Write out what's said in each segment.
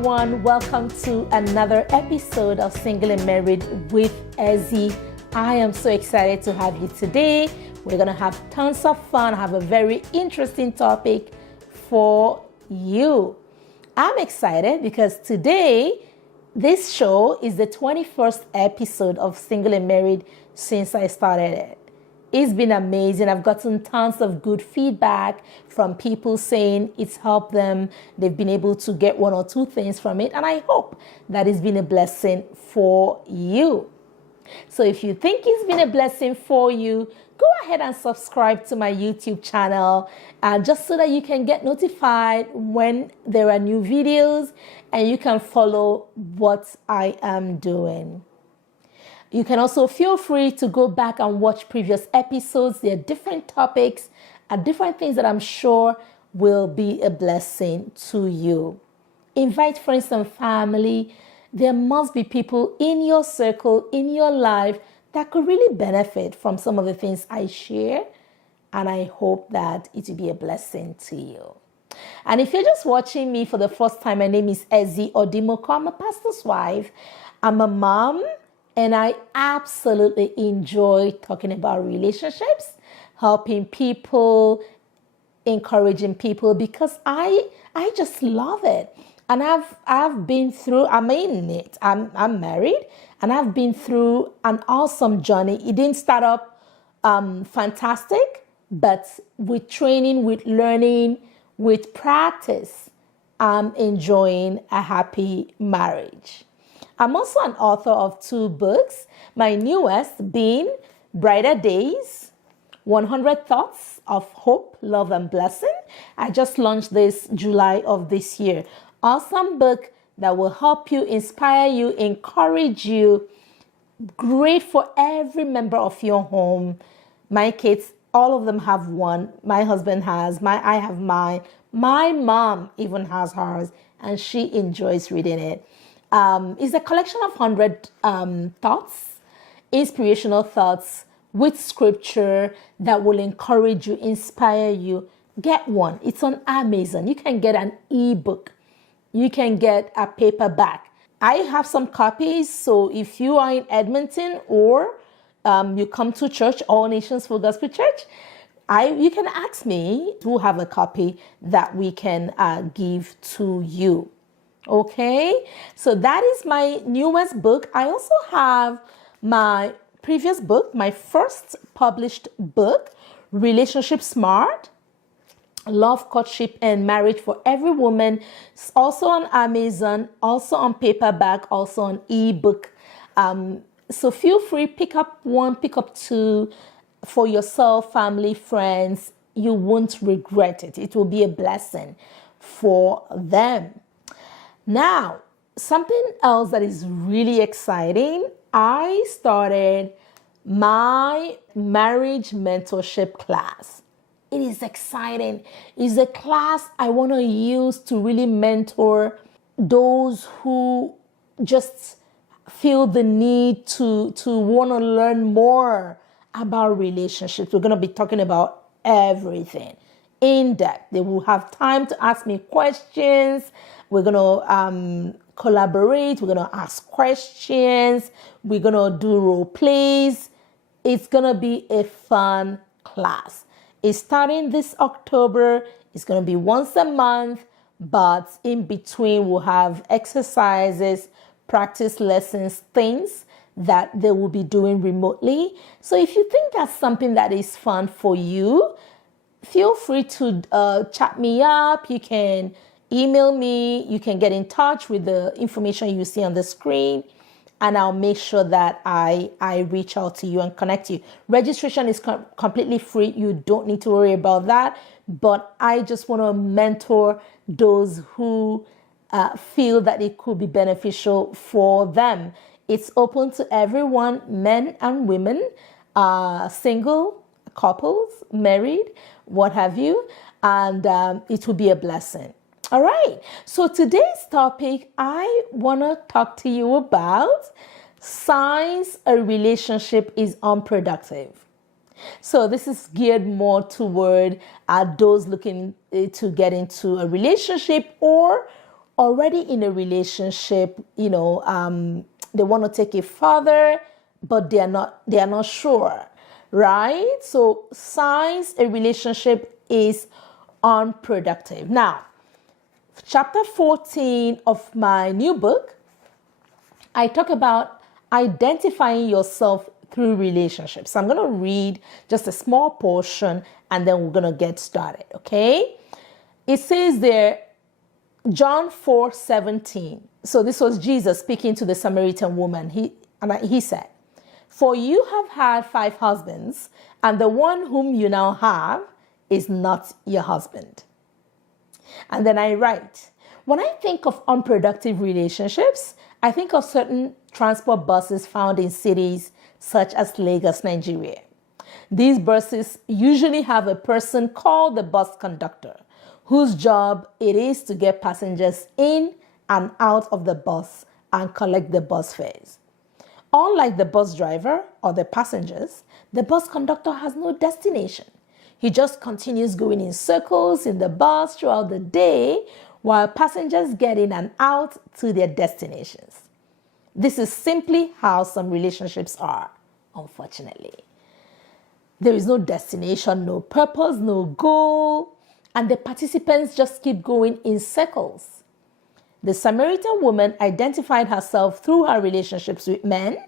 everyone. Welcome to another episode of Single and Married with Ezzy. I am so excited to have you today. We're going to have tons of fun, have a very interesting topic for you. I'm excited because today, this show is the 21st episode of Single and Married since I started it. It's been amazing. I've gotten tons of good feedback from people saying it's helped them. They've been able to get one or two things from it. And I hope that it's been a blessing for you. So if you think it's been a blessing for you, go ahead and subscribe to my YouTube channel just so that you can get notified when there are new videos and you can follow what I am doing. You can also feel free to go back and watch previous episodes. There are different topics and different things that I'm sure will be a blessing to you. Invite friends and family. There must be people in your circle, in your life, that could really benefit from some of the things I share. And I hope that it will be a blessing to you. And if you're just watching me for the first time, my name is Ezzy Odimoko. I'm a pastor's wife. I'm a mom. And I absolutely enjoy talking about relationships, helping people, encouraging people, because I just love it. And I've been through, I'm in it. I'm married, and I've been through an awesome journey. It didn't start up fantastic, but with training, with learning, with practice, I'm enjoying a happy marriage. I'm also an author of 2 books, my newest being Brighter Days, 100 Thoughts of Hope, Love, and Blessing. I just launched this July of this year. Awesome book that will help you, inspire you, encourage you. Great for every member of your home. My kids, all of them have one. My husband has, I have mine. My mom even has hers, and she enjoys reading it. It's a collection of 100 thoughts, inspirational thoughts with scripture that will encourage you, inspire you. Get one. It's on Amazon. You can get an ebook. You can get a paperback. I have some copies, so if you are in Edmonton or you come to church, All Nations Full Gospel Church, you can ask me to have a copy that we can give to you. Okay, so that is my newest book. I also have my previous book, my first published book, Relationship Smart, Love, Courtship, and Marriage for Every Woman. It's also on Amazon, also on paperback, also on ebook. So feel free, pick up 1, pick up 2 for yourself, family, friends. You won't regret it. It will be a blessing for them. Now, something else that is really exciting, I started my marriage mentorship class. It is exciting. It's a class I want to use to really mentor those who just feel the need to want to learn more about relationships. We're going to be talking about everything in depth. They will have time to ask me questions. We're going to collaborate. We're going to ask questions. We're going to do role plays. It's going to be a fun class. It's starting this October. It's going to be once a month, but in between we'll have exercises, practice lessons, things that they will be doing remotely. So if you think that's something that is fun for you, feel free to chat me up. You can email me. You can get in touch with the information you see on the screen, and I'll make sure that I reach out to you and connect you. Registration is completely free. You don't need to worry about that. But I just want to mentor those who feel that it could be beneficial for them. It's open to everyone, men and women, single, couples, married, what have you, and it will be a blessing. All right, so today's topic, I want to talk to you about signs a relationship is unproductive. So this is geared more toward those looking to get into a relationship or already in a relationship, they want to take it further, but they are not sure, right? So signs a relationship is unproductive. Now, chapter 14 of my new book, I talk about identifying yourself through relationships. So I'm going to read just a small portion and then we're going to get started, okay? It says there, John 4:17. So this was Jesus speaking to the Samaritan woman. He said, "For you have had 5 husbands, and the one whom you now have is not your husband." And then I write, when I think of unproductive relationships, I think of certain transport buses found in cities such as Lagos, Nigeria. These buses usually have a person called the bus conductor, whose job it is to get passengers in and out of the bus and collect the bus fares. Unlike the bus driver or the passengers, the bus conductor has no destination. He just continues going in circles in the bus throughout the day while passengers get in and out to their destinations. This is simply how some relationships are, unfortunately. There is no destination, no purpose, no goal, and the participants just keep going in circles. The Samaritan woman identified herself through her relationships with men.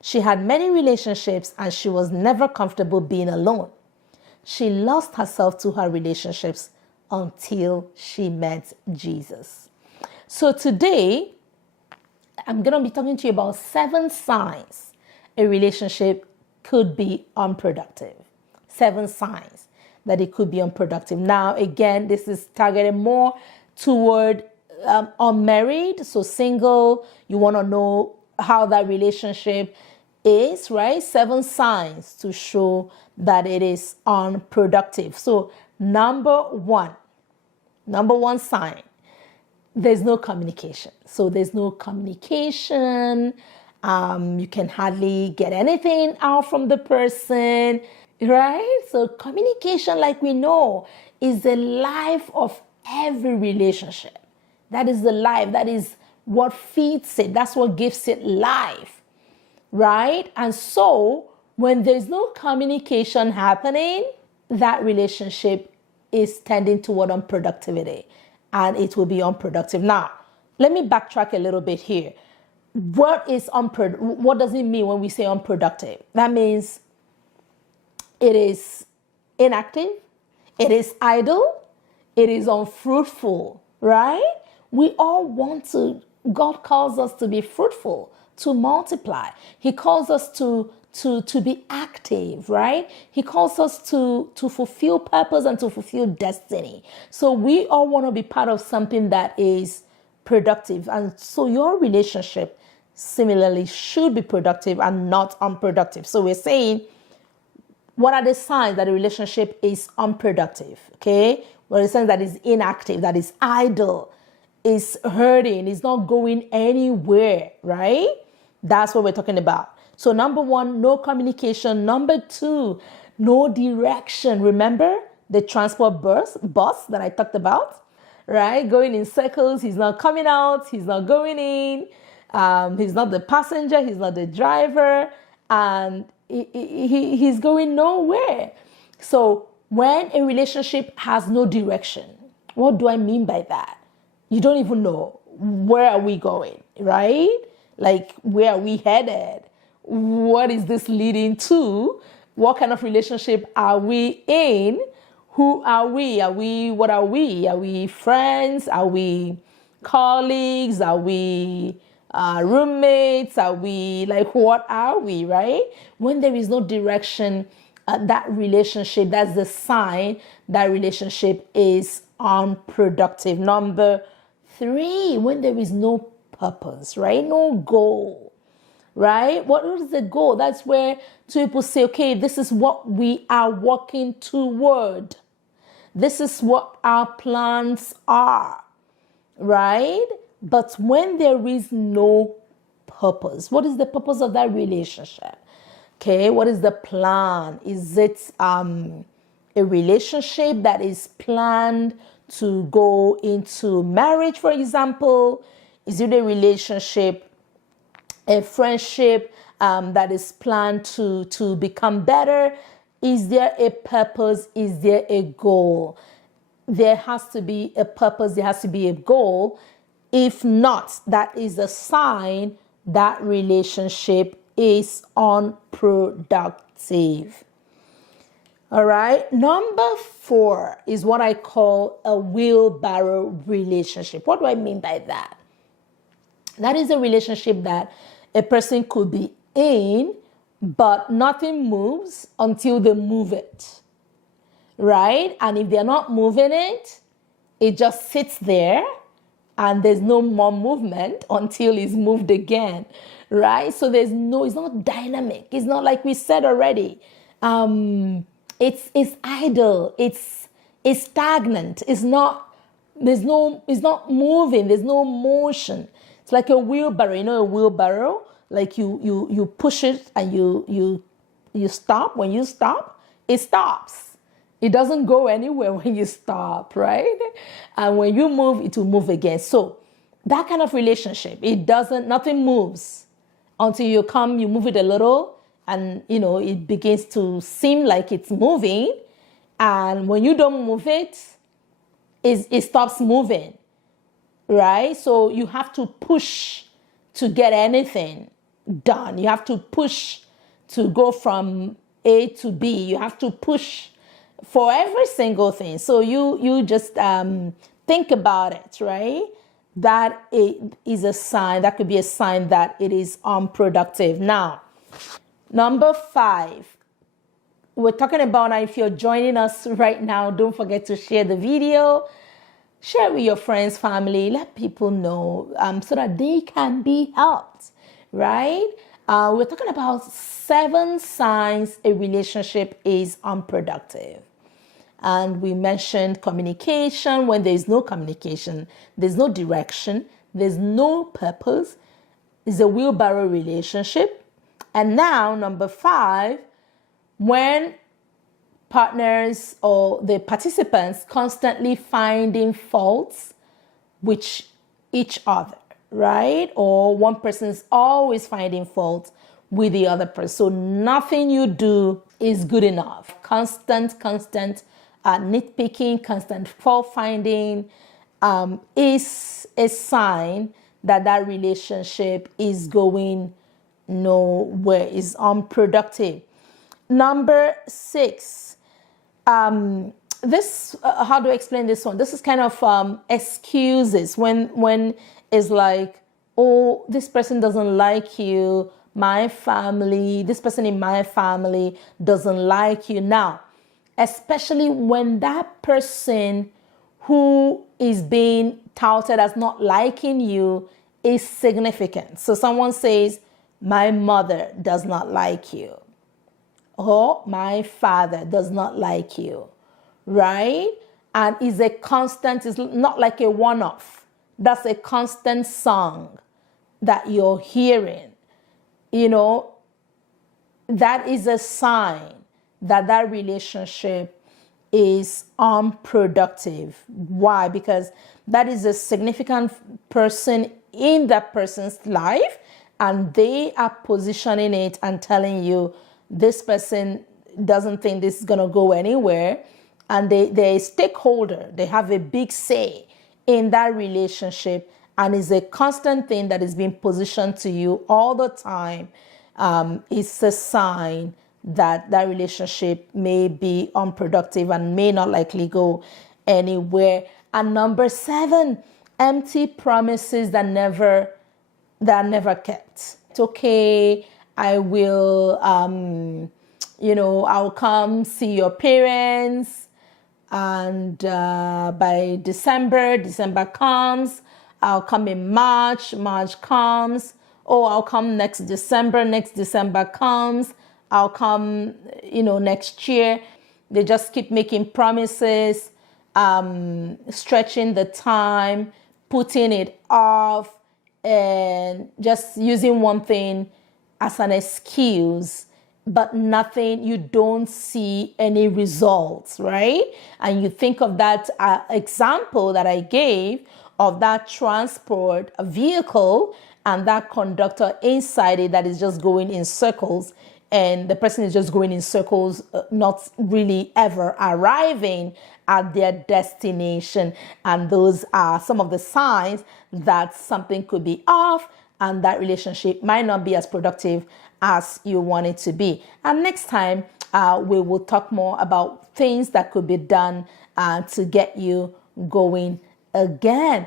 She had many relationships and she was never comfortable being alone. She lost herself to her relationships until she met Jesus. So today, I'm going to be talking to you about 7 signs a relationship could be unproductive. 7 signs that it could be unproductive. Now, again, this is targeted more toward unmarried, so single. You want to know how that relationship is, right? 7 signs to show that it is unproductive. So number one sign, there's no communication. So there's no communication. You can hardly get anything out from the person, right? So communication, like we know, is the life of every relationship. That is the life. That is what feeds it. That's what gives it life, right? And so when there's no communication happening, that relationship is tending toward unproductivity, and it will be unproductive. Now, let me backtrack a little bit here. What does it mean when we say unproductive? That means it is inactive, it is idle, it is unfruitful, right? We all want to, God calls us to be fruitful, to multiply. He calls us to be active, right? He calls us to fulfill purpose and to fulfill destiny. So we all want to be part of something that is productive. And so your relationship similarly should be productive and not unproductive. So we're saying, what are the signs that a relationship is unproductive? Okay? What are the signs that is inactive, that is idle, is hurting, is not going anywhere, right? That's what we're talking about. So number 1, no communication. Number 2, no direction. Remember the transport bus that I talked about, right? Going in circles. He's not coming out. He's not going in. He's not the passenger. He's not the driver. And he's going nowhere. So when a relationship has no direction, what do I mean by that? You don't even know, where are we going, right? Like, where are we headed? What is this leading to? What kind of relationship are we in? Who are we? What are we? Are we friends? Are we colleagues? Are we roommates? Are we, what are we, right? When there is no direction, that relationship, that's the sign that relationship is unproductive. Number 3, when there is no purpose, right? No goal, right? What is the goal? That's where 2 people say, okay, this is what we are working toward. This is what our plans are, right? But when there is no purpose, what is the purpose of that relationship? Okay, what is the plan? Is it a relationship that is planned to go into marriage, for example? Is it a relationship, a friendship that is planned to become better? Is there a purpose? Is there a goal? There has to be a purpose. There has to be a goal. If not, that is a sign that relationship is unproductive. All right. Number 4 is what I call a wheelbarrow relationship. What do I mean by that? That is a relationship that a person could be in, but nothing moves until they move it. Right? And if they're not moving it, it just sits there and there's no more movement until it's moved again. Right? So it's not dynamic. It's not like we said already. It's idle. It's stagnant. It's not moving. There's no motion. It's like a wheelbarrow. You know a wheelbarrow? Like you push it and you stop. When you stop, it stops. It doesn't go anywhere when you stop, right? And when you move, it will move again. So that kind of relationship, nothing moves until you move it a little, and it begins to seem like it's moving. And when you don't move it, it stops moving, right? So you have to push to get anything done. You have to push to go from A to B. You have to push for every single thing. So you just think about it, right? That is a sign. That could be a sign that it is unproductive. Now, number 5, we're talking about, if you're joining us right now, don't forget to share the video, share with your friends, family, let people know so that they can be helped, right? We're talking about 7 signs a relationship is unproductive. And we mentioned communication. When there's no communication, there's no direction, there's no purpose. It's a wheelbarrow relationship. And now, number 5, when partners or the participants constantly finding faults with each other, right? Or one person's always finding fault with the other person. So nothing you do is good enough. Constant nitpicking, constant fault finding is a sign that relationship is going nowhere, is unproductive. Number 6, this how do I explain this one? This is kind of excuses when it's like, oh, this person doesn't like you, this person in my family doesn't like you. Now, especially when that person who is being touted as not liking you is significant. So someone says, my mother does not like you, or my father does not like you, right? And is a constant, it's not like a one-off. That's a constant song that you're hearing. That is a sign that relationship is unproductive. Why? Because that is a significant person in that person's life, and they are positioning it and telling you this person doesn't think this is going to go anywhere, and they're a stakeholder. They have a big say in that relationship, and it's a constant thing that is being positioned to you all the time. It's a sign that relationship may be unproductive and may not likely go anywhere. And number 7, empty promises that never kept. It's okay, I will, I'll come see your parents, and by December comes, I'll come in March comes, oh, I'll come next December comes, I'll come, next year. They just keep making promises, stretching the time, putting it off, and just using one thing as an excuse but nothing, you don't see any results, right? And you think of that example that I gave of that transport vehicle and that conductor inside it that is just going in circles, and the person is just going in circles, not really ever arriving at their destination. And those are some of the signs that something could be off and that relationship might not be as productive as you want it to be. And next time, we will talk more about things that could be done to get you going again.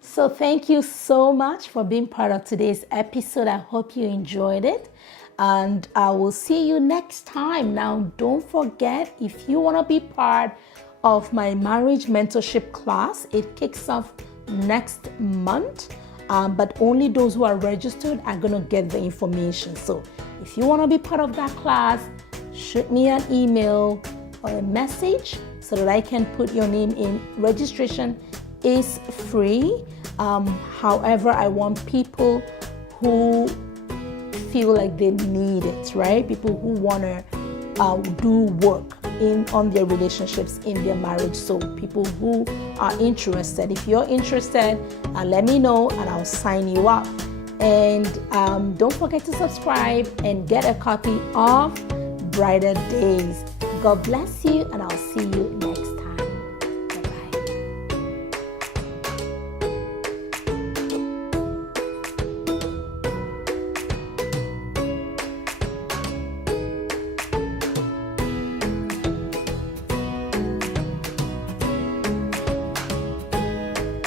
So thank you so much for being part of today's episode. I hope you enjoyed it. And I will see you next time. Now, don't forget, if you want to be part of my marriage mentorship class, it kicks off next month. But only those who are registered are going to get the information. So if you want to be part of that class, shoot me an email or a message so that I can put your name in. Registration is free. However, I want people who feel like they need it, right? People who want to do work on their relationships, in their marriage. So people who are interested, if you're interested, let me know and I'll sign you up. And don't forget to subscribe and get a copy of Brighter Days. God bless you, and I'll see you next time.